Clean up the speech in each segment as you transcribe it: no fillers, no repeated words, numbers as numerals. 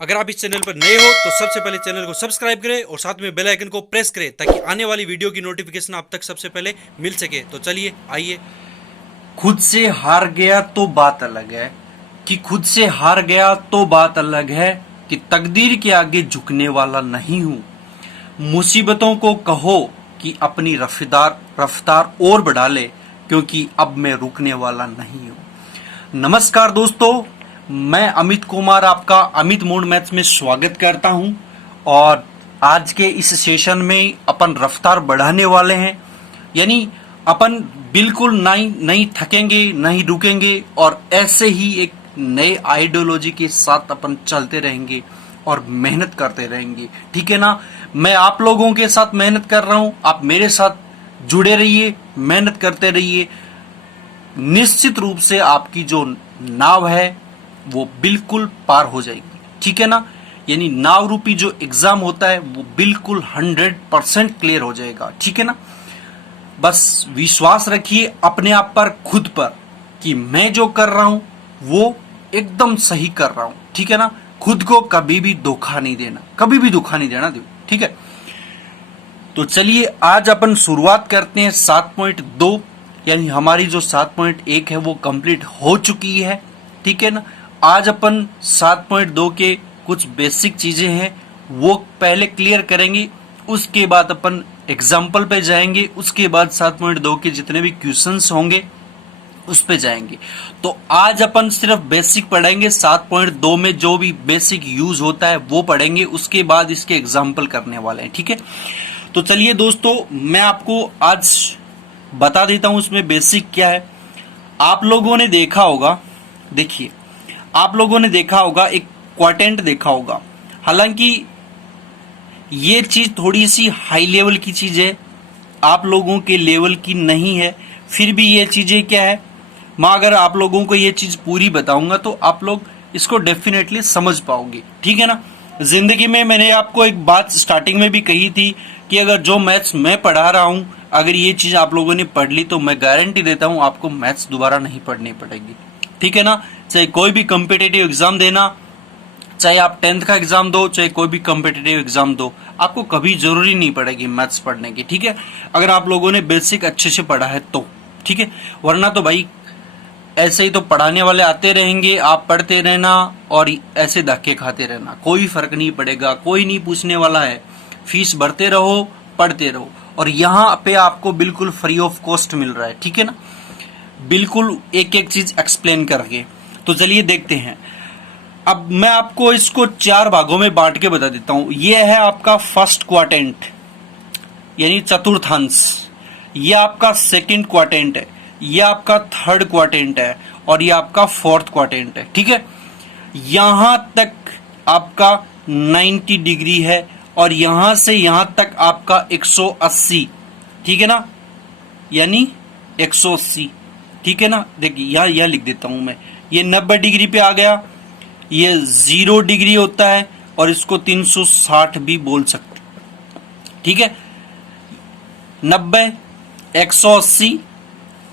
अगर आप इस चैनल पर नए हो तो सबसे पहले चैनल को सब्सक्राइब करें और साथ में बेल आइकन को प्रेस करें ताकि आने वाली वीडियो की नोटिफिकेशन आप तक सबसे पहले मिल सके। तो चलिए आइए। खुद से हार गया तो बात अलग है कि खुद से हार गया तो बात अलग है कि तकदीर के आगे झुकने वाला नहीं हूं। मुसीबतों को कहो कि अपनी रफ्तार और बढ़ा ले, क्योंकि अब मैं रुकने वाला नहीं हूं। नमस्कार दोस्तों, मैं अमित कुमार आपका अमित मूड मैथ्स में स्वागत करता हूं। और आज के इस सेशन में अपन रफ्तार बढ़ाने वाले हैं, यानी अपन बिल्कुल नहीं थकेंगे, नहीं रुकेंगे और ऐसे ही एक नए आइडियोलॉजी के साथ अपन चलते रहेंगे और मेहनत करते रहेंगे। ठीक है ना? मैं आप लोगों के साथ मेहनत कर रहा हूं, आप मेरे साथ जुड़े रहिए, मेहनत करते रहिए। निश्चित रूप से आपकी जो नाव है वो बिल्कुल पार हो जाएगी। ठीक है ना? यानी नाव रूपी जो एग्जाम होता है वो बिल्कुल 100% क्लियर हो जाएगा। ठीक है ना? बस विश्वास रखिए अपने आप पर, खुद पर, कि मैं जो कर रहा हूं वो एकदम सही कर रहा हूं। ठीक है ना? खुद को कभी भी धोखा नहीं देना, कभी भी धोखा नहीं देना। ठीक है? तो चलिए आज अपन शुरुआत करते हैं 7.2, यानी हमारी जो 7.1 है वो कंप्लीट हो चुकी है। ठीक है ना? आज अपन 7.2 के कुछ बेसिक चीजें हैं वो पहले क्लियर करेंगे, उसके बाद अपन एग्जाम्पल पे जाएंगे, उसके बाद 7.2 के जितने भी क्वेश्चंस होंगे उस पे जाएंगे। तो आज अपन सिर्फ बेसिक पढ़ेंगे, 7.2 में जो भी बेसिक यूज होता है वो पढ़ेंगे, उसके बाद इसके एग्जाम्पल करने वाले हैं। ठीक है? तो चलिए दोस्तों, मैं आपको आज बता देता हूं इसमें बेसिक क्या है। आप लोगों ने देखा होगा, देखिए आप लोगों ने देखा होगा एक क्वाड्रेंट देखा होगा। हालांकि ये चीज थोड़ी सी हाई लेवल की चीज है, आप लोगों के लेवल की नहीं है, फिर भी ये चीजें क्या है, मैं अगर आप लोगों को ये चीज पूरी बताऊंगा तो आप लोग इसको डेफिनेटली समझ पाओगे। ठीक है ना? जिंदगी में मैंने आपको एक बात स्टार्टिंग में भी कही थी कि अगर जो मैथ्स मैं पढ़ा रहा हूं, अगर ये चीज आप लोगों ने पढ़ ली तो मैं गारंटी देता हूं आपको मैथ्स दोबारा नहीं पढ़नी पड़ेगी। ठीक है ना? चाहे कोई भी कॉम्पिटिटिव एग्जाम देना, चाहे आप 10th का एग्जाम दो, चाहे कोई भी कॉम्पिटिटिव एग्जाम दो, आपको कभी जरूरी नहीं पड़ेगी मैथ्स पढ़ने की। ठीक है? अगर आप लोगों ने बेसिक अच्छे से पढ़ा है तो। ठीक है? वरना तो भाई ऐसे ही तो पढ़ाने वाले आते रहेंगे, आप पढ़ते रहना और ऐसे धक्के खाते रहना, कोई फर्क नहीं पड़ेगा, कोई नहीं पूछने वाला है। फीस भरते रहो, पढ़ते रहो, और यहाँ पे आपको बिल्कुल फ्री ऑफ कॉस्ट मिल रहा है। ठीक है ना? बिल्कुल एक एक चीज एक्सप्लेन करके। तो चलिए देखते हैं। अब मैं आपको इसको 4 भागों में बांट के बता देता हूं। यह है आपका फर्स्ट क्वाड्रेंट, यानी चतुर्थांश। यह आपका सेकंड क्वाड्रेंट है, यह आपका थर्ड क्वाड्रेंट है, और यह आपका फोर्थ क्वाड्रेंट है। ठीक है? यहां तक आपका 90 डिग्री है और यहां से यहां तक आपका 180। ठीक है ना? यानी 180। ठीक है ना? देखिए यहां लिख देता हूं मैं, ये 90 डिग्री पे आ गया, ये 0 डिग्री होता है और इसको 360 भी बोल सकते। ठीक है? 90, 180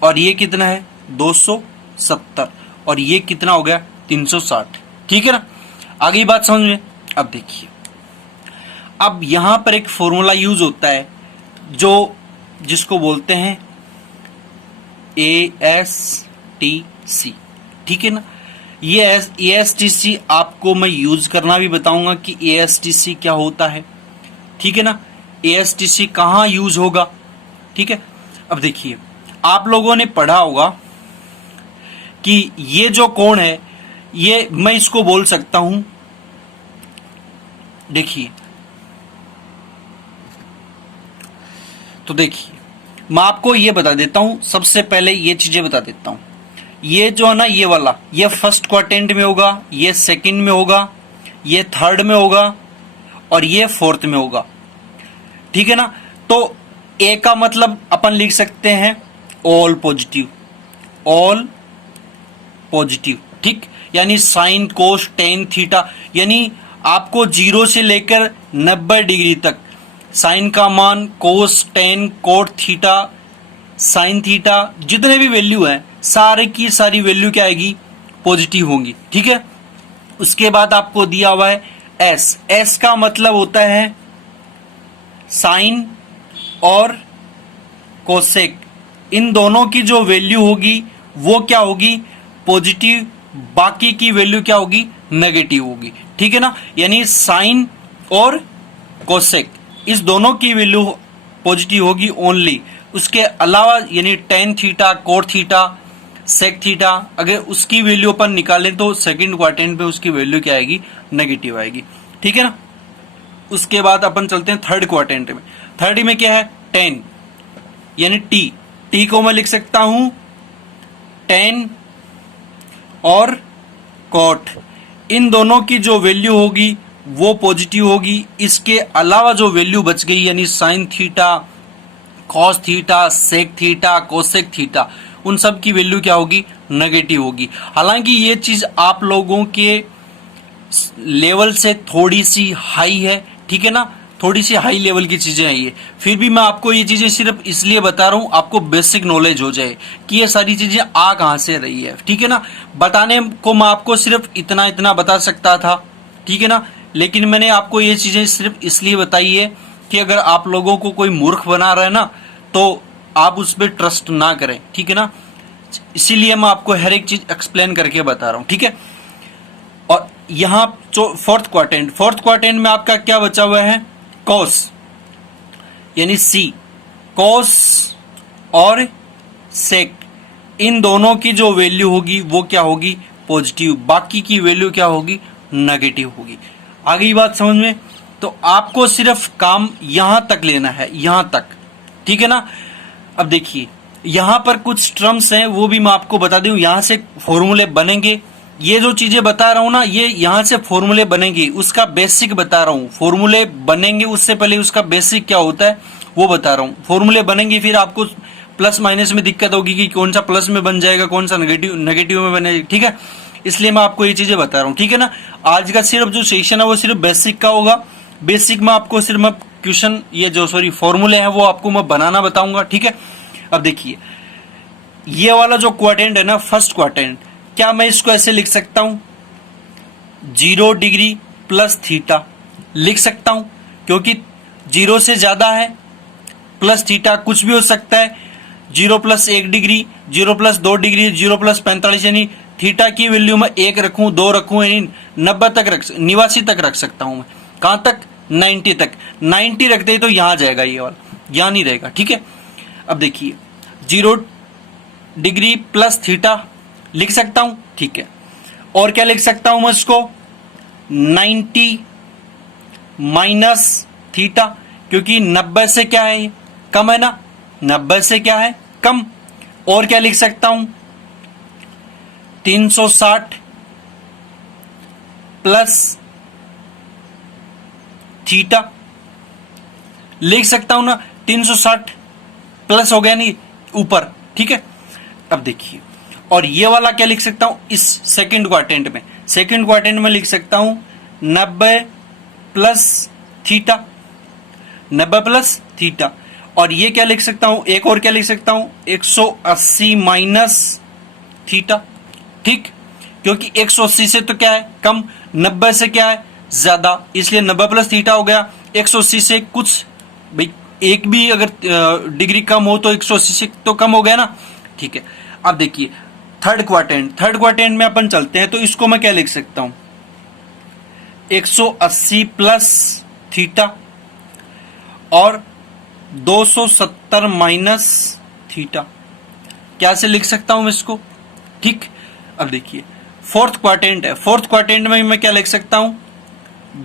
और ये कितना है 270, और ये कितना हो गया 360। ठीक है ना? आगे बात समझ में। अब देखिए, अब यहां पर एक फॉर्मूला यूज होता है जो जिसको बोलते हैं ASTC। ठीक है ना? ये ASTC आपको मैं यूज करना भी बताऊंगा कि ASTC क्या होता है। ठीक है ना? ASTC कहां यूज होगा। ठीक है? अब देखिए, आप लोगों ने पढ़ा होगा कि ये जो कोण है, ये मैं इसको बोल सकता हूं, देखिए, तो देखिए मैं आपको ये बता देता हूं, सबसे पहले ये चीजें बता देता हूं। ये जो है ना, ये वाला, ये फर्स्ट क्वाड्रेंट में होगा, ये सेकंड में होगा, ये थर्ड में होगा और ये फोर्थ में होगा। ठीक है ना? तो ए का मतलब अपन लिख सकते हैं ऑल पॉजिटिव, ऑल पॉजिटिव। ठीक? यानी साइन, कोस, टेन, थीटा, यानी आपको 0 से लेकर 90 डिग्री तक साइन का मान, cos, tan, cot, theta, sine theta, जितने भी वैल्यू है सारे की सारी वैल्यू क्या आएगी, पॉजिटिव होंगी। ठीक है? उसके बाद आपको दिया हुआ है एस, एस का मतलब होता है साइन और कोसेक, इन दोनों की जो वैल्यू होगी वो क्या होगी, पॉजिटिव, बाकी की वैल्यू क्या होगी, नेगेटिव होगी। ठीक है ना, यानी साइन और कोसेक इस दोनों की वैल्यू पॉजिटिव होगी ओनली। उसके अलावा यानी tan theta, cot theta, sec theta, अगर उसकी वैल्यू अपन निकालें तो सेकंड क्वाड्रेंट पे उसकी वैल्यू क्या आएगी, नेगेटिव आएगी। ठीक है ना, उसके बाद अपन चलते हैं थर्ड क्वाड्रेंट में। थर्ड में क्या है, टेन यानी टी, टी को मैं लिख सकता हूं टेन और कॉट, इन दोनों की जो वैल्यू होगी वो पॉजिटिव होगी। इसके अलावा जो वैल्यू बच गई यानी sine theta, cos theta, sec theta, cosec theta, उन सब की वैल्यू क्या होगी, नेगेटिव होगी। हालांकि ये चीज आप लोगों के लेवल से थोड़ी सी हाई है, ठीक है ना, थोड़ी सी हाई लेवल की चीजें हैं ये, फिर भी मैं आपको ये चीजें सिर्फ इसलिए बता रहा हूं आपको बेसिक नॉलेज हो जाए कि ये सारी चीजें आ कहां से रही है। ठीक है ना, बताने को मैं आपको सिर्फ इतना इतना बता सकता था, ठीक है ना, लेकिन मैंने आपको ये चीजें सिर्फ इसलिए बताई है कि अगर आप लोगों को कोई मूर्ख बना रहा है ना तो आप उस पर ट्रस्ट ना करें। ठीक है ना, इसीलिए मैं आपको हर एक चीज एक्सप्लेन करके बता रहा हूं। ठीक है, और यहां जो फोर्थ क्वाड्रेंट में आपका क्या बचा हुआ है, कॉस यानी सी, कॉस और सेक, इन दोनों की जो वैल्यू होगी वो क्या होगी, पॉजिटिव, बाकी की वैल्यू क्या होगी, नेगेटिव होगी। आगे बात समझ में, तो आपको सिर्फ काम यहां तक लेना है, यहां तक। ठीक है ना, अब देखिए यहां पर कुछ टर्म्स हैं वो भी मैं आपको बता दूं, यहां से फॉर्मूले बनेंगे। ये जो चीजें बता रहा हूं ना, ये यहां से फॉर्मूले बनेंगे, उसका बेसिक बता रहा हूं। फॉर्मूले बनेंगे उससे पहले उसका बेसिक क्या होता है वो बता रहा हूं। फॉर्मूले बनेंगे, फिर आपको प्लस माइनस में दिक्कत होगी कि कौन सा प्लस में बन जाएगा, कौन सा नेगेटिव में बनेगा। ठीक है, इसलिए मैं आपको ये चीजें बता रहा हूं। ठीक है ना, आज का सिर्फ जो सेशन है वो सिर्फ बेसिक का होगा। बेसिक में आपको सिर्फ मैं क्वेश्चन, ये जो फॉर्मूले हैं वो आपको मैं बनाना बताऊंगा। ठीक है, अब देखिए ये वाला जो क्वाड्रेंट है ना, फर्स्ट क्वाड्रेंट, क्या मैं इसको ऐसे लिख सकता हूं, 0 डिग्री प्लस थीटा लिख सकता हूं, क्योंकि 0 से ज्यादा है, प्लस थीटा कुछ भी हो सकता है। 0 plus 1 degree, 0 plus 2 degree, 0 plus 45, यानी थीटा की वैल्यू में 1 रखूं, 2 रखूं, यानी 90 तक 89 तक रख सकता हूं मैं। कहां तक, 90 तक। 90 रखते ही तो यहां जाएगा, ये वाला यहां नहीं रहेगा। ठीक है, अब देखिए 0 डिग्री प्लस थीटा लिख सकता हूं, ठीक है, और क्या लिख सकता हूं मैं इसको, 90 माइनस थीटा, क्योंकि 90 से क्या है, कम है ना, 90 से क्या है, कम। और क्या लिख सकता हूं, 360 प्लस थीटा लिख सकता हूं ना, 360 प्लस हो गया नहीं ऊपर। ठीक है, अब देखिए, और ये वाला क्या लिख सकता हूं, इस सेकंड क्वाड्रेंट में, सेकंड क्वाड्रेंट में लिख सकता हूं 90 प्लस थीटा, 90 प्लस थीटा। और ये क्या लिख सकता हूं, एक और क्या लिख सकता हूं, 180 माइनस थीटा। ठीक, क्योंकि 180 से तो क्या है, कम, 90 से क्या है, ज्यादा, इसलिए 90 प्लस थीटा हो गया। 180 से कुछ, भाई एक भी अगर डिग्री कम हो तो 180 से तो कम हो गया ना। ठीक है, अब देखिए थर्ड क्वाड्रेंट में अपन चलते हैं, तो इसको मैं क्या लिख सकता हूं, 180 प्लस थीटा और 270 माइनस थीटा, क्या से लिख सकता हूं मैं इसको। ठीक, अब देखिए फोर्थ क्वाड्रेंट है, फोर्थ क्वाड्रेंट में मैं क्या लिख सकता हूं,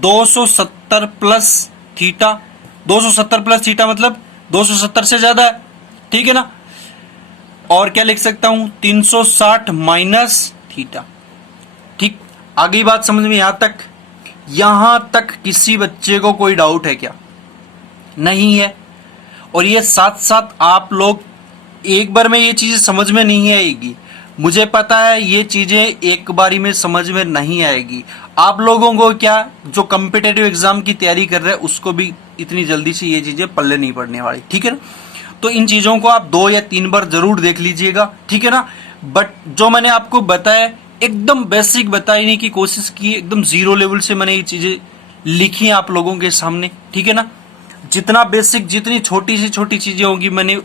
270 प्लस थीटा, 270 प्लस थीटा मतलब 270 से ज्यादा है। ठीक है ना, और क्या लिख सकता हूं, 360 माइनस थीटा। ठीक, आगे बात समझ में, यहां तक किसी बच्चे को कोई डाउट है क्या, नहीं है। और ये साथ साथ आप लोग, एक बार में ये चीजें समझ में नहीं आएगी, मुझे पता है ये चीजें एक बारी में समझ में नहीं आएगी। आप लोगों को क्या, जो कॉम्पिटिटिव एग्जाम की तैयारी कर रहे हैं उसको भी इतनी जल्दी से ये चीजें पल्ले नहीं पड़ने वाली। ठीक है ना, तो इन चीजों को आप 2 या 3 बार जरूर देख लीजिएगा। ठीक है ना, बट जो मैंने आपको बताया एकदम बेसिक बताने की कोशिश की, एकदम जीरो लेवल से मैंने ये चीजें लिखी हैं आप लोगों के सामने, ठीक है ना। जितना बेसिक, जितनी छोटी से छोटी चीजें होंगी मैंने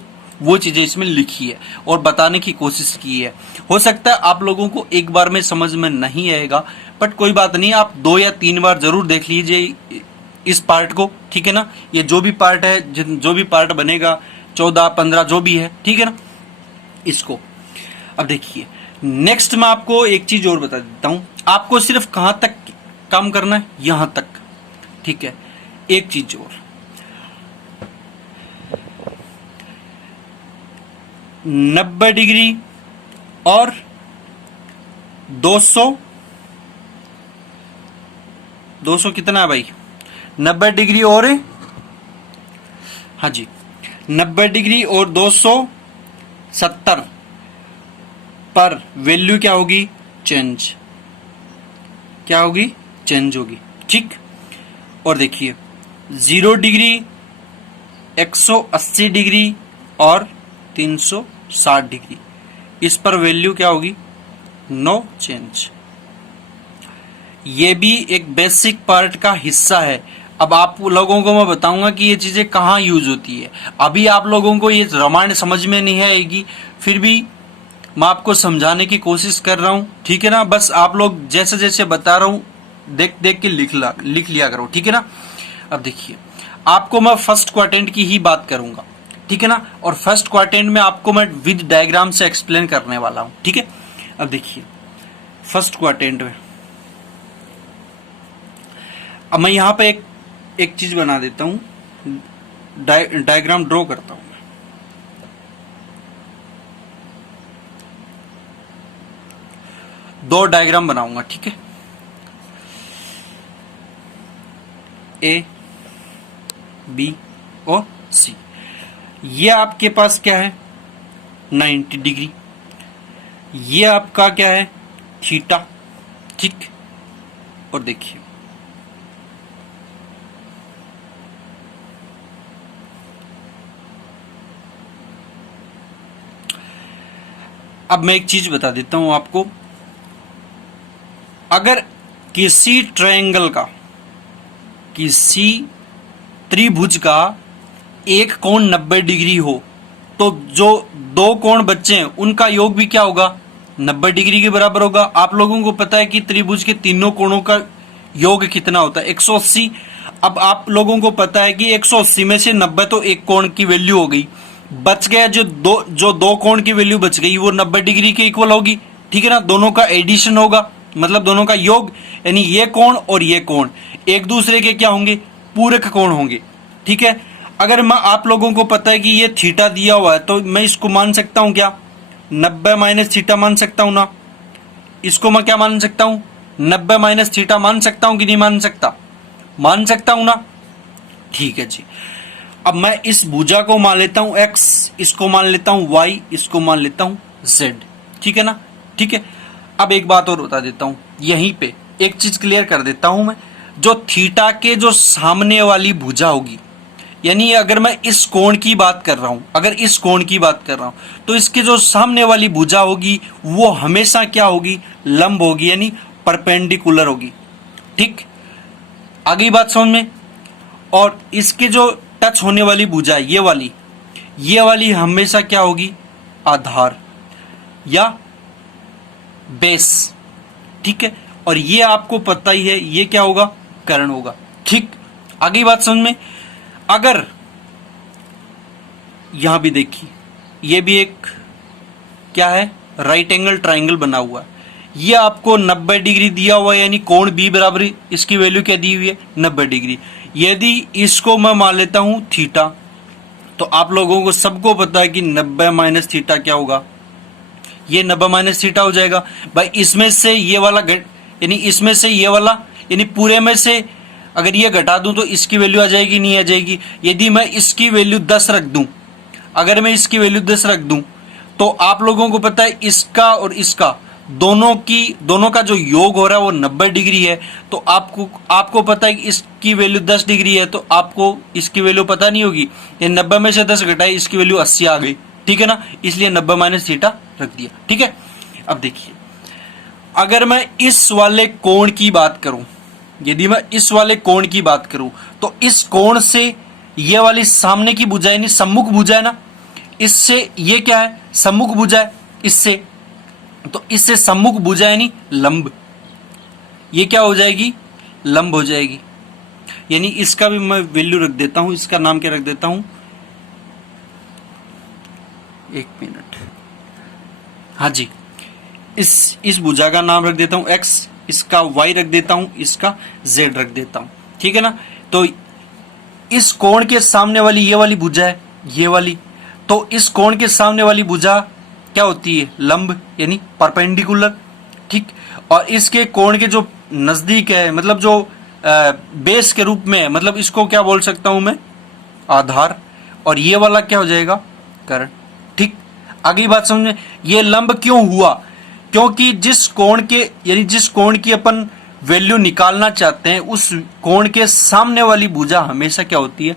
वो चीजें इसमें लिखी है और बताने की कोशिश की है। हो सकता है आप लोगों को एक बार में समझ में नहीं आएगा, बट कोई बात नहीं, आप 2 या 3 बार जरूर देख लीजिए इस पार्ट को, ठीक है ना। ये जो भी पार्ट है, जो भी पार्ट बनेगा 14, 15 जो भी है, ठीक है ना, इसको। अब देखिए नेक्स्ट मैं आपको एक चीज और बता देता हूं। आपको सिर्फ कहां तक काम करना है, यहां तक, ठीक है। एक चीज और, 90 डिग्री और 200 कितना है भाई, 90 डिग्री और, हाँ जी, 90 डिग्री और 270 पर वैल्यू क्या होगी, चेंज, क्या होगी, चेंज होगी, ठीक। और देखिए 0 डिग्री, 180 डिग्री और 360 डिग्री, इस पर वैल्यू क्या होगी, नो चेंज। ये भी एक बेसिक पार्ट का हिस्सा है। अब आप लोगों को मैं बताऊंगा कि ये चीजें कहाँ यूज होती है। अभी आप लोगों को ये रामायण समझ में नहीं आएगी, फिर भी मैं आपको समझाने की कोशिश कर रहा हूं, ठीक है ना। बस आप लोग जैसे जैसे बता रहा हूं देख देख के लिख लिया करो, ठीक है ना। अब देखिए आपको मैं फर्स्ट क्वाड्रेंट की ही बात करूंगा, ठीक है ना। और फर्स्ट क्वाड्रेंट में आपको मैं विद डायग्राम से एक्सप्लेन करने वाला हूं, ठीक है। अब देखिए फर्स्ट क्वाड्रेंट में, अब मैं यहां पे एक चीज बना देता हूं, डायग्राम ड्रॉ करता हूं। 2 डायग्राम बनाऊंगा, ठीक है। ए, बी और सी। ये आपके पास क्या है, 90 डिग्री। ये आपका क्या है, थीटा, ठीक। और देखिए अब मैं एक चीज बता देता हूं आपको। अगर किसी ट्रायंगल का, किसी त्रिभुज का एक कोण 90 डिग्री हो, तो जो 2 कोण बच्चे हैं उनका योग भी क्या होगा, 90 डिग्री के बराबर होगा। आप लोगों को पता है कि त्रिभुज के तीनों कोणों का योग कितना होता है, 180। अब आप लोगों को पता है कि 180 में से 90 तो एक कोण की वैल्यू हो गई, बच गया जो दो कोण की वैल्यू बच गई वो 90 डिग्री के इक्वल होगी, ठीक है ना। दोनों का एडिशन होगा, मतलब दोनों का योग, यानी ये कोण और ये कोण एक दूसरे के क्या होंगे, पूरक कोण होंगे, ठीक है। अगर मैं आप लोगों को पता है कि ये थीटा दिया हुआ है तो मैं इसको मान सकता हूं क्या, 90 माइनस थीटा मान सकता हूं ना। इसको मैं क्या मान सकता हूं, 90 माइनस थीटा मान सकता हूं कि नहीं मान सकता, मान सकता हूं ना, ठीक है जी। अब मैं इस भुजा को मान लेता हूं x, इसको मान लेता हूं y, इसको मान लेता हूं z, ठीक है ना, ठीक है। अब एक बात और बता देता हूं, यहीं पे एक चीज क्लियर कर देता हूं मैं। जो थीटा के जो सामने वाली भुजा होगी, यानी अगर मैं इस कोण की बात कर रहा हूं, अगर इस कोण की बात कर रहा हूं तो इसके जो सामने वाली भुजा होगी वो हमेशा क्या होगी, लंब होगी, यानी परपेंडिकुलर होगी, ठीक। आगे बात समझ में। और इसके जो टच होने वाली भुजा है, ये वाली हमेशा क्या होगी, आधार या बेस, ठीक है। और ये आपको पता ही है ये क्या होगा, कर्ण होगा, ठीक। आगे बात समझ में। अगर यहां भी देखिए, ये भी एक क्या है, राइट एंगल ट्राइंगल बना हुआ है। ये आपको 90 डिग्री दिया हुआ है, यानी कोण बी बराबर इसकी वैल्यू क्या दी हुई है, 90 डिग्री। यदि इसको मैं मान लेता हूं थीटा, तो आप लोगों को सबको पता है कि 90 माइनस थीटा क्या होगा, ये 90 माइनस थीटा हो जाएगा भाई। इसमें से ये वाला यानी इसमें से ये वाला, यानी पूरे में से अगर ये घटा दूं तो इसकी वैल्यू आ जाएगी, नहीं आ जाएगी। यदि मैं इसकी वैल्यू 10 रख दूं, अगर मैं इसकी वैल्यू 10 रख दूं तो आप लोगों को पता है इसका और इसका दोनों का जो योग हो रहा है वो 90 डिग्री है। तो आपको पता है कि इसकी वैल्यू 10 डिग्री है, तो आपको इसकी वैल्यू पता नहीं होगी। ये 90 में से 10 घटाई, इसकी वैल्यू 80 आ गई, ठीक है ना। इसलिए 90 माइनस थीटा रख दिया, ठीक है। अब देखिए अगर मैं इस वाले कोण की बात करूं, यदि मैं इस वाले कोण की बात करूं तो इस कोण से ये वाली सामने की भुजा यानी सम्मुख भुजा है ना, इससे ये क्या है, सम्मुख भुजा है इससे, तो इससे सम्मुख भुजा यानी लंब, ये क्या हो जाएगी, लंब हो जाएगी। यानी इसका भी मैं वैल्यू रख देता हूं, इसका नाम क्या रख देता हूं, एक मिनट, हाँ जी, इस भुजा का नाम रख देता हूं x, इसका y रख देता हूं, इसका z रख देता हूं, ठीक है ना। तो इस कोण के सामने वाली ये वाली भुजा है, ये वाली, तो इस कोण के सामने वाली भुजा क्या होती है, लंब यानी परपेंडिकुलर, ठीक। और इसके कोण के जो नजदीक है, मतलब जो बेस के रूप में है, मतलब इसको क्या बोल सकता हूं मैं, आधार, और ये वाला क्या हो जाएगा, कर्ण, ठीक। आगे बात समझ में, ये लंब क्यों हुआ, क्योंकि जिस कोण के यानी जिस कोण की अपन वैल्यू निकालना चाहते हैं उस कोण के सामने वाली भुजा हमेशा क्या होती है,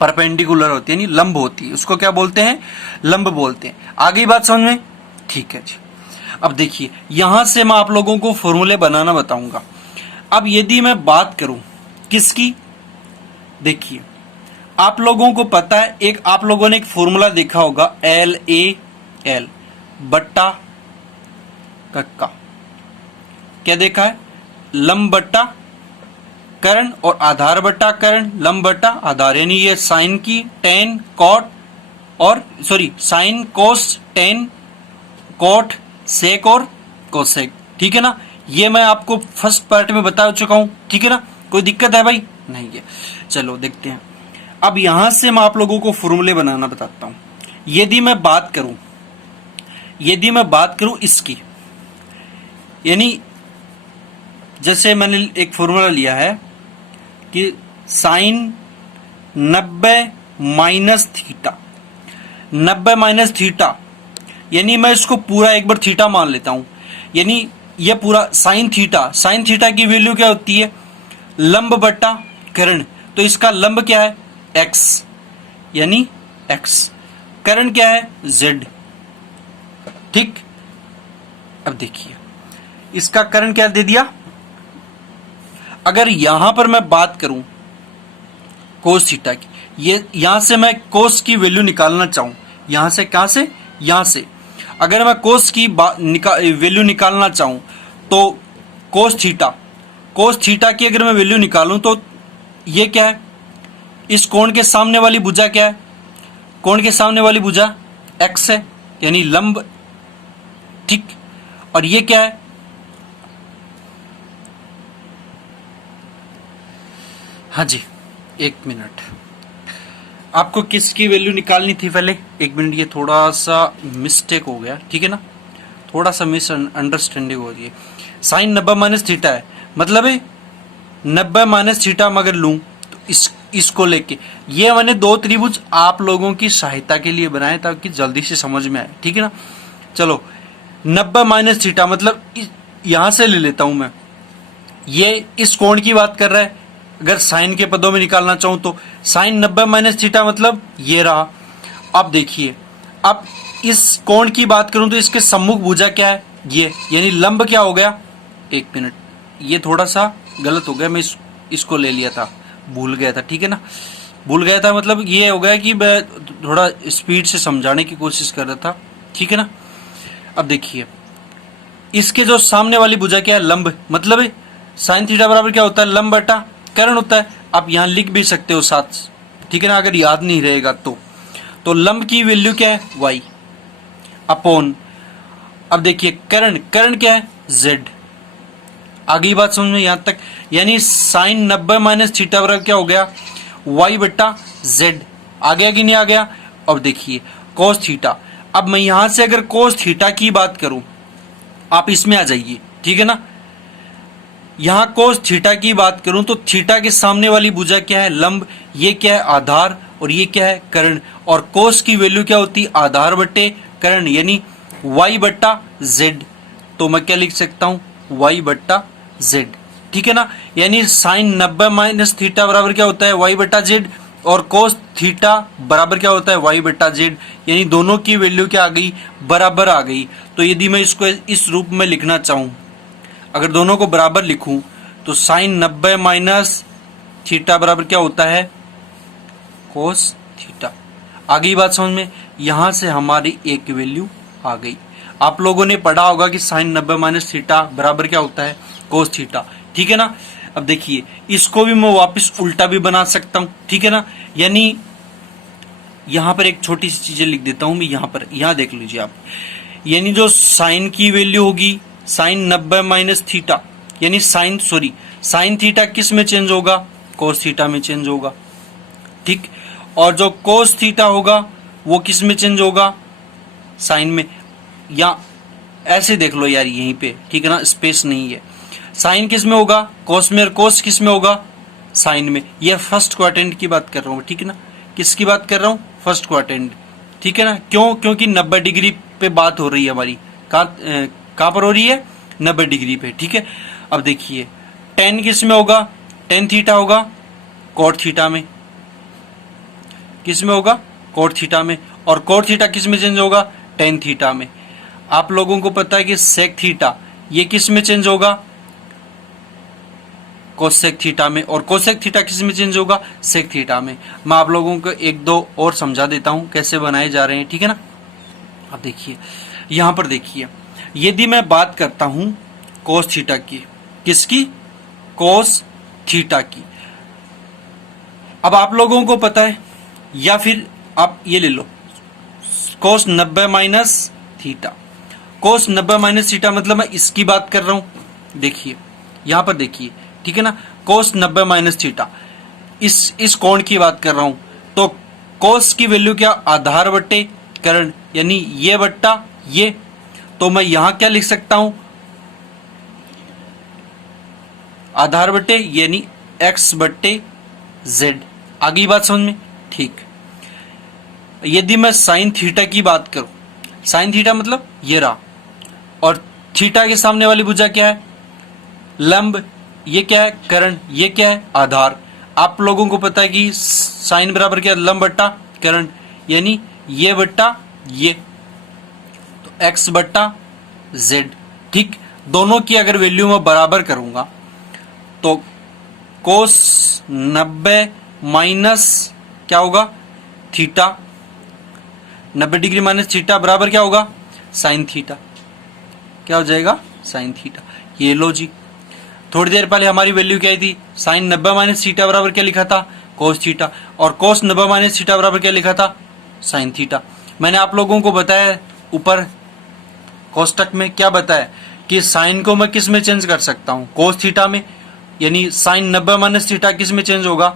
परपेंडिकुलर होती है, यानी लंब होती है, उसको क्या बोलते हैं, लंब बोलते हैं। आगे बात समझ में, ठीक है जी। अब देखिए यहां से मैं आप लोगों को फॉर्मूले बनाना बताऊंगा। अब यदि मैं बात करूं किसकी, देखिए आप लोगों को पता है, एक आप लोगों ने एक फॉर्मूला देखा होगा, LAL बट्टा कक्का, क्या देखा है, लंब बट्टा कर्ण और आधार बट्टा कर्ण, लंब बट्टा आधार, यानी ये साइन की टेन कॉट और sine cos tan cot sec और कोसेक, ठीक है ना। ये मैं आपको फर्स्ट पार्ट में बता चुका हूं, ठीक है ना, कोई दिक्कत है भाई, नहीं है। चलो देखते हैं। अब यहां से मैं आप लोगों को फॉर्मूले बनाना बताता हूं। यदि मैं बात करूं इसकी, यानी जैसे मैंने एक फॉर्मूला लिया है कि sine 90 minus theta, 90 minus theta, यानी मैं इसको पूरा एक बार थीटा मान लेता हूं, यानी ये पूरा साइन थीटा की वैल्यू क्या होती है, लंब बट्टा कर्ण, तो इसका लंब क्या है, x, यानी x, कर्ण क्या है, z, ठीक। अब देखिए इसका कर्ण क्या दे दिया। अगर यहां पर मैं बात करूं कोस थीटा की, ये यहां से मैं कोस की वैल्यू निकालना चाहूं, यहां से, कहां से, यहां से, अगर मैं कोस की वैल्यू निकालना चाहूं तो कोस थीटा की अगर मैं वैल्यू निकालूं तो ये क्या है, इस कोण के सामने वाली भुजा क्या है, कोण के सामने वाली भुजा x है, यानी लंब, ठीक। और ये क्या है, हाँ जी, एक मिनट, आपको किसकी वैल्यू निकालनी थी पहले, एक मिनट, ये थोड़ा सा मिस्टेक हो गया, ठीक है ना, थोड़ा सा मिसअंडरस्टैंडिंग हो रही है। साइन 90 माइनस थीटा है, मतलब है 90 माइनस थीटा अगर लूं तो इसको लेके, ये मैंने दो त्रिभुज आप लोगों की सहायता के लिए बनाए ताकि जल्दी से समझ में आए, ठीक है ना। चलो 90 माइनस थीटा मतलब यहां से ले लेता हूं मैं, ये इस कोण की बात कर रहा है, अगर साइन के पदों में निकालना चाहूं तो साइन 90 माइनस थीटा मतलब ये रहा। अब देखिए, अब इस कोण की बात करूं तो इसके सम्मुख भुजा क्या है, ये, यानी लंब क्या हो गया, एक मिनट, ये थोड़ा सा गलत हो गया, मैं इसको ले लिया था, भूल गया था, ठीक है ना, भूल गया था, मतलब ये हो गया कि मैं थोड़ा स्पीड से समझाने की कोशिश कर रहा था, ठीक है ना। अब देखिए इसके जो सामने वाली भुजा क्या है, लंब, मतलब साइन थीटा बराबर क्या होता है, लंब बटा कर्ण होता है। आप यहां लिख भी सकते हो साथ, ठीक है ना, अगर याद नहीं रहेगा तो लंब की वैल्यू क्या है, y अपॉन, अब देखिए कर्ण क्या है, z। आगे बात समझ में यहां तक, यानी साइन 90 माइनस थीटा बराबर क्या हो गया, y बट्टा z, आ गया कि नहीं आ गया। अब देखिए कोस थीटा, अब मैं यहां से अगर कोस थीटा की बात करूं, आप इसमें आ जाइए, ठीक है ना, यहां कोस थीटा की बात करूं तो थीटा के सामने वाली भुजा क्या है, लंब, ये क्या है, आधार, और ये क्या है, कर्ण, और कोस की वैल्यू क्या होती है, आधार बट्टे कर्ण, यानी y बट्टा z। तो मैं क्या लिख सकता हूं, y बट्टा z, ठीक है ना, यानी साइन 90 माइनस थीटा बराबर क्या होता है, y बट्टा z, और कोस थीटा बराबर क्या होता है, y बट्टा z, यानी दोनों की वैल्यू क्या आ गई, बराबर आ गई। तो यदि मैं इसको इस रूप में लिखना चाहूं, अगर दोनों को बराबर लिखूं तो साइन 90 माइनस थीटा बराबर क्या होता है, कोस थीटा। आ गई बात समझ में। यहां से हमारी एक वैल्यू आ गई। आप लोगों ने पढ़ा होगा कि साइन 90 माइनस थीटा बराबर क्या होता है, कोस थीटा, ठीक है ना। अब देखिए इसको भी मैं वापस उल्टा भी बना सकता हूं, ठीक है ना। यानी यहां पर एक छोटी सी चीजें लिख देता हूं मैं यहां पर, यहां देख लीजिए आप। यानी जो साइन की वैल्यू होगी साइन 90 माइनस थीटा, यानी साइन थीटा किस में चेंज होगा, कोस थीटा में चेंज होगा, ठीक। और जो कोस थीटा होगा वो किस में चेंज होगा, साइन में। या ऐसे देख लो यार यहीं पे, ठीक है ना, स्पेस नहीं है। साइन किस में होगा, कोस में, और कोस किस में होगा, साइन में। ये फर्स्ट क्वाड्रेंट की बात कर रहा हूं, ठीक है ना। किसकी बात कर रहा हूं, फर्स्ट क्वाड्रेंट, ठीक है ना। क्यों, क्योंकि 90 डिग्री पे बात हो रही है हमारी। कहां पर हो रही है, 90 डिग्री पे, ठीक है। अब देखिए टेन किस में होगा, टेन थीटा होगा कोट थीटा में, किस में होगा, कोट थीटा में। और कोट थीटा किस में चेंज होगा, टेन थीटा में। आप लोगों को पता है कि सेक थीटा ये किस में चेंज होगा, कोसेक थीटा में। और कोसेक थीटा किस में चेंज होगा, सेक थीटा में। मैं आप लोगों को एक दो और समझा देता हूं कैसे बनाए जा रहे हैं, ठीक है ना। अब देखिए यहां पर देखिए, यदि मैं बात करता हूं कोस थीटा की, किसकी, कोस थीटा की। अब आप लोगों को पता है, या फिर आप ये ले लो कोस 90 माइनस थीटा। कोस 90 माइनस थीटा मतलब मैं इसकी बात कर रहा हूं। देखिए यहां पर देखिए, ठीक है ना, कोस 90 माइनस थीटा, इस कोण की बात कर रहा हूं। तो कोस की वैल्यू क्या, आधार बट्टे करण, यानी ये बट्टा ये। तो मैं यहां क्या लिख सकता हूं, आधार बट्टे यानी x बट्टे z। आगे बात समझ में, ठीक। यदि मैं साइन थीटा की बात करूं, साइन थीटा मतलब ये रहा, और थीटा के सामने वाली भुजा क्या है, लंब, ये क्या है, कर्ण, ये क्या है, आधार। आप लोगों को पता है कि साइन बराबर क्या, लंब बट्टा कर्ण, यानी ये बट्टा ये, तो x बट्टा z, ठीक। दोनों की अगर वैल्यू मैं बराबर करूंगा तो कोस 90 माइनस क्या होगा, थीटा, 90 डिग्री माइनस थीटा बराबर क्या होगा, साइन थीटा। क्या हो जाएगा, साइन थीटा। ये लो जी, थोड़ी देर पहले हमारी वैल्यू क्या थी, साइन 90 माइनस थीटा बराबर क्या लिखा था, कोस थीटा। और कोस 90 माइनस थीटा बराबर क्या लिखा था, साइन थीटा। मैंने आप लोगों को बताया ऊपर कोष्टक में, क्या बताया कि साइन को मैं किस में चेंज कर सकता हूं, कोस थीटा में। यानी साइन 90 माइनस थीटा किस में चेंज होगा,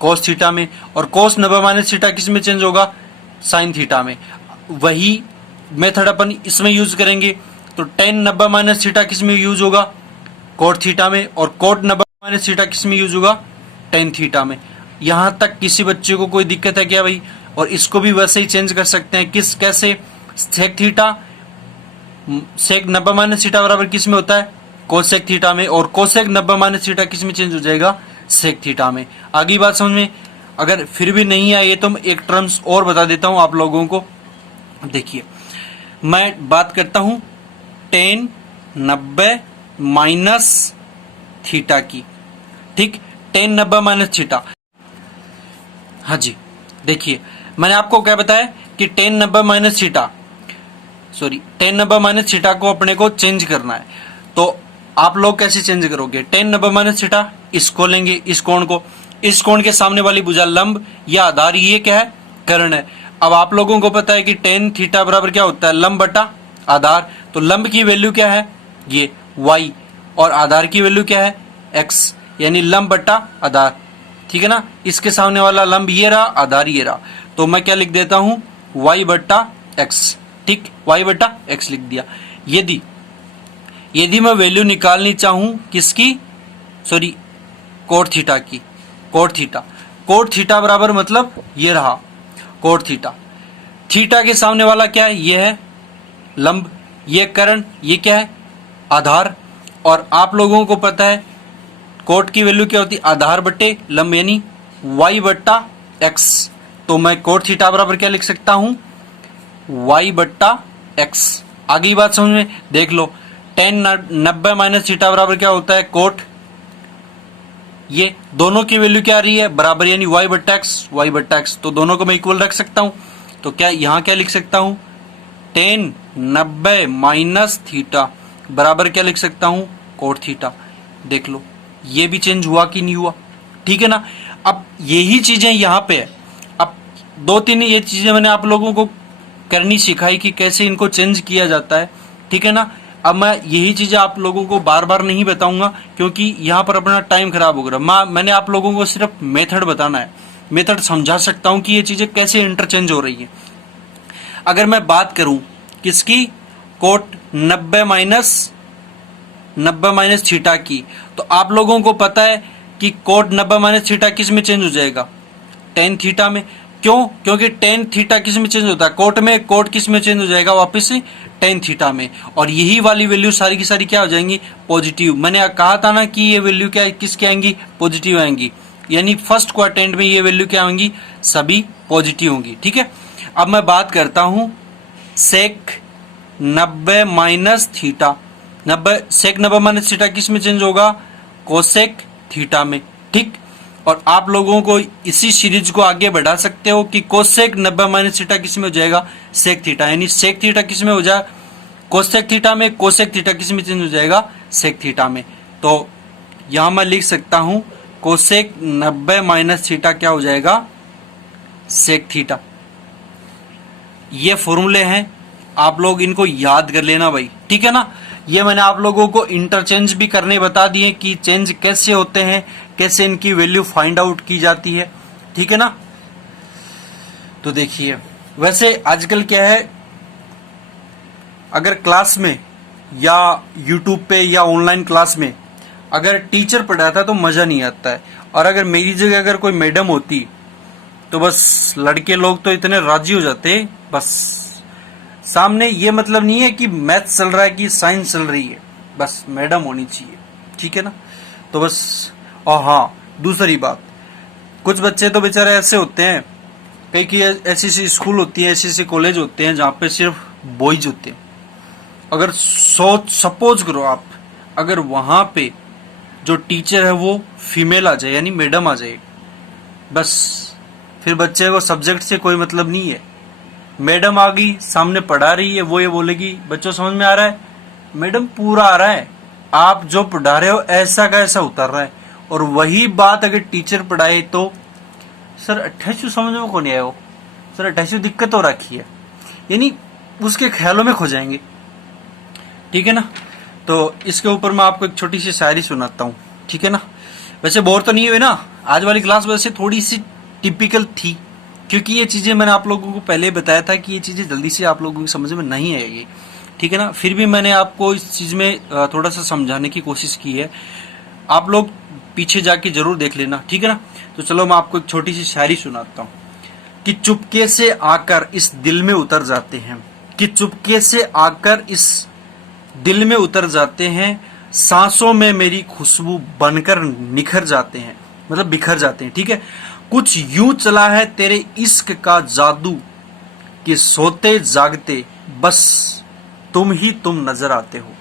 कोस थीटा में। और कोस 90 माइनस थीटा किस में चेंज होगा, साइन थीटा में। वही मेथड अपन इसमें यूज करेंगे। तो टेन 90 माइनस थीटा किस में यूज होगा, कोट थीटा में। और कोट 90 माइनस थीटा किस में यूज होगा, टेन थीटा में। यहां तक किसी बच्चे को कोई दिक्कत है क्या भाई। और इसको भी वैसे ही चेंज कर सकते हैं, किस, कैसे, सेक थीटा, सेक 90 माइनस थीटा बराबर किस में होता है, कोसेक थीटा में। और कोसेक 90 माइनस थीटा किस में चेंज हो जाएगा, सेक थीटा में। आगे बात समझ में। अगर फिर भी नहीं आई तो मैं एक टर्म्स और बता देता हूं आप लोगों को। देखिए मैं बात करता हूं टेन 90 माइनस थीटा की, ठीक, टेन 90 माइनस थीटा। हाँ जी, देखिए मैंने आपको क्या बताया कि ten 90 minus theta, sorry, ten 90 minus theta को अपने को चेंज करना है। तो आप लोग कैसे चेंज करोगे, टेन 90 माइनस थीटा, इसको लेंगे, इस कोण को, इस कोण के सामने वाली भुजा लंब या आधार, ये क्या है, कर्ण है। अब आप लोगों को पता है कि टेन थीटा बराबर क्या होता है, लंब बटा आधार। तो लंब की वैल्यू क्या है, ये y, और आधार की वैल्यू क्या है, x, यानी लंब बटा आधार, ठीक है ना। इसके सामने वाला लंब ये रहा, आधार ये रहा। तो मैं क्या लिख देता हूं, y बट्टा x, ठीक, y बट्टा x लिख दिया। यदि मैं वैल्यू निकालनी चाहूं किसकी, सॉरी, कोट थीटा की, कोट थीटा बराबर मतलब ये रहा कोट थीटा। थीटा के सामने वाला क्या है, ये है लंब, ये कर्ण, ये क्या है, आधार। और आप लोगों को पता है कोट की वैल्यू क्या होती है, आधार बट्टे लंब, यानी y बट्टा x। तो मैं कोट थीटा बराबर क्या लिख सकता हूं, y बट्टा x। आगे बात समझ में, देख लो टेन 90 माइनस थीटा बराबर क्या होता है, कोट ये दोनों की वैल्यू क्या आ रही है, बराबर, यानी y बट्टा x, तो दोनों को मैं इक्वल रख सकता हूं। तो क्या यहां क्या लिख सकता हूं, tan 90 माइनस थीटा बराबर क्या लिख सकता हूं, कोट थीटा। देख लो ये भी चेंज हुआ कि नहीं हुआ, ठीक है ना। अब यही चीजें यहां पे है। अब 2-3 ये चीजें मैंने आप लोगों को करनी सिखाई कि कैसे इनको चेंज किया जाता है, ठीक है ना। अब मैं यही चीजें आप लोगों को बार बार नहीं बताऊंगा क्योंकि यहां पर अपना टाइम खराब हो रहा। मैंने आप लोगों को सिर्फ मेथड बताना है, मेथड समझा सकता हूं कि ये चीजें कैसे इंटरचेंज हो रही है। अगर मैं बात करूं किसकी, कोट 90 माइनस थीटा की, तो आप लोगों को पता है कि कोट 90 माइनस थीटा किस में चेंज हो जाएगा, टेन थीटा में। क्यों, क्योंकि टेन थीटा किस में चेंज होता है, कोट में। कोट किस में चेंज हो जाएगा, वापस से टेन थीटा में। और यही वाली वैल्यू सारी की सारी क्या हो जाएंगी, पॉजिटिव। मैंने कहा था ना कि ये वैल्यू क्या किसकी आएंगी, पॉजिटिव आएंगी, यानी फर्स्ट क्वाड्रेंट में ये वैल्यू क्या होंगी, सभी पॉजिटिव होंगी, ठीक है। अब मैं बात करता हूं सेक 90 माइनस थीटा, सेक 90 माइनस थीटा किस में चेंज होगा, कोसेक थीटा में, ठीक। और आप लोगों को इसी सीरीज को आगे बढ़ा सकते हो कि कोसेक 90 माइनस थीटा किस में हो जाएगा, सेक थीटा, यानी सेक थीटा किस में हो जाए, कोसेक थीटा में, कोसेक थीटा किस में चेंज हो जाएगा, सेक थीटा में। तो यहां मैं लिख सकता हूं कोसेक 90 माइनस थीटा क्या हो जाएगा, सेक थीटा। ये फॉर्मूले हैं, आप लोग इनको याद कर लेना भाई, ठीक है ना। ये मैंने आप लोगों को इंटरचेंज भी करने बता दिए कि चेंज कैसे होते हैं, कैसे इनकी वैल्यू फाइंड आउट की जाती है, ठीक है ना। तो देखिए वैसे आजकल क्या है, अगर क्लास में या यूट्यूब पे या ऑनलाइन क्लास में अगर टीचर पढ़ाता है तो मजा नहीं आता है। और अगर मेरी जगह अगर कोई मैडम होती तो बस लड़के लोग तो इतने राजी हो जाते, बस सामने ये मतलब नहीं है कि मैथ्स चल रहा है कि साइंस चल रही है, बस मैडम होनी चाहिए, ठीक है ना। तो बस, और हाँ दूसरी बात, कुछ बच्चे तो बेचारे ऐसे होते हैं, कई की ऐसी सी स्कूल होती है, ऐसे ऐसे कॉलेज होते हैं जहाँ पे सिर्फ बॉयज होते हैं। अगर सपोज करो आप, अगर वहाँ पे जो टीचर है वो फीमेल आ जाए, यानी मैडम आ जाए, बस फिर बच्चे को सब्जेक्ट से कोई मतलब नहीं है। मैडम आ गई, सामने पढ़ा रही है, वो ये बोलेगी बच्चों समझ में आ रहा है, मैडम पूरा आ रहा है, आप जो पढ़ा रहे हो ऐसा का ऐसा उतर रहा है। और वही बात अगर टीचर पढ़ाए तो सर 28 समझ में कौन आया हो, सर 28 दिक्कत हो रखी है, यानी उसके ख्यालों में खो जाएंगे, ठीक है ना। तो इसके ऊपर मैं आपको एक छोटी सी शायरी सुनाता हूँ, ठीक है ना। वैसे बोर तो नहीं हुए ना, आज वाली क्लास वैसे थोड़ी सी टिपिकल थी क्योंकि ये चीजें मैंने आप लोगों को पहले बताया था कि ये चीजें जल्दी से आप लोगों की समझ में नहीं आएगी, ठीक है ना। फिर भी मैंने आपको इस चीज में थोड़ा सा समझाने की कोशिश की है, आप लोग पीछे जाके जरूर देख लेना, ठीक है ना। तो चलो मैं आपको एक छोटी सी शायरी सुनाता हूँ कि चुपके से आकर इस दिल में उतर जाते हैं, कि चुपके से आकर इस दिल में उतर जाते हैं, सांसों में मेरी खुशबू बनकर निखर जाते हैं, मतलब बिखर जाते हैं, ठीक है। कुछ यूं चला है तेरे इश्क का जादू कि सोते जागते बस तुम ही तुम नजर आते हो,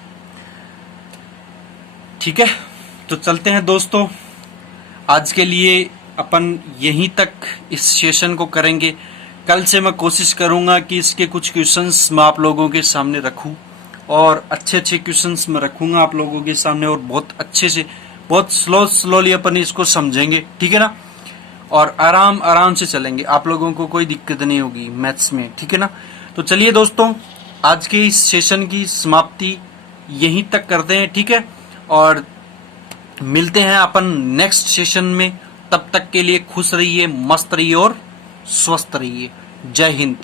ठीक है। तो चलते हैं दोस्तों, आज के लिए अपन यहीं तक इस सेशन को करेंगे। कल से मैं कोशिश करूंगा कि इसके कुछ क्वेश्चंस मैं आप लोगों के सामने रखूं और अच्छे अच्छे क्वेश्चंस मैं रखूंगा आप लोगों के सामने, और बहुत अच्छे से, बहुत स्लोली अपन इसको समझेंगे, ठीक है ना। और आराम से चलेंगे, आप लोगों को कोई दिक्कत नहीं होगी मैथ्स में, ठीक है ना। तो चलिए दोस्तों, आज के इस सेशन की समाप्ति यहीं तक करते हैं, ठीक है। और मिलते हैं अपन नेक्स्ट सेशन में, तब तक के लिए खुश रहिए, मस्त रहिए और स्वस्थ रहिए। जय हिंद।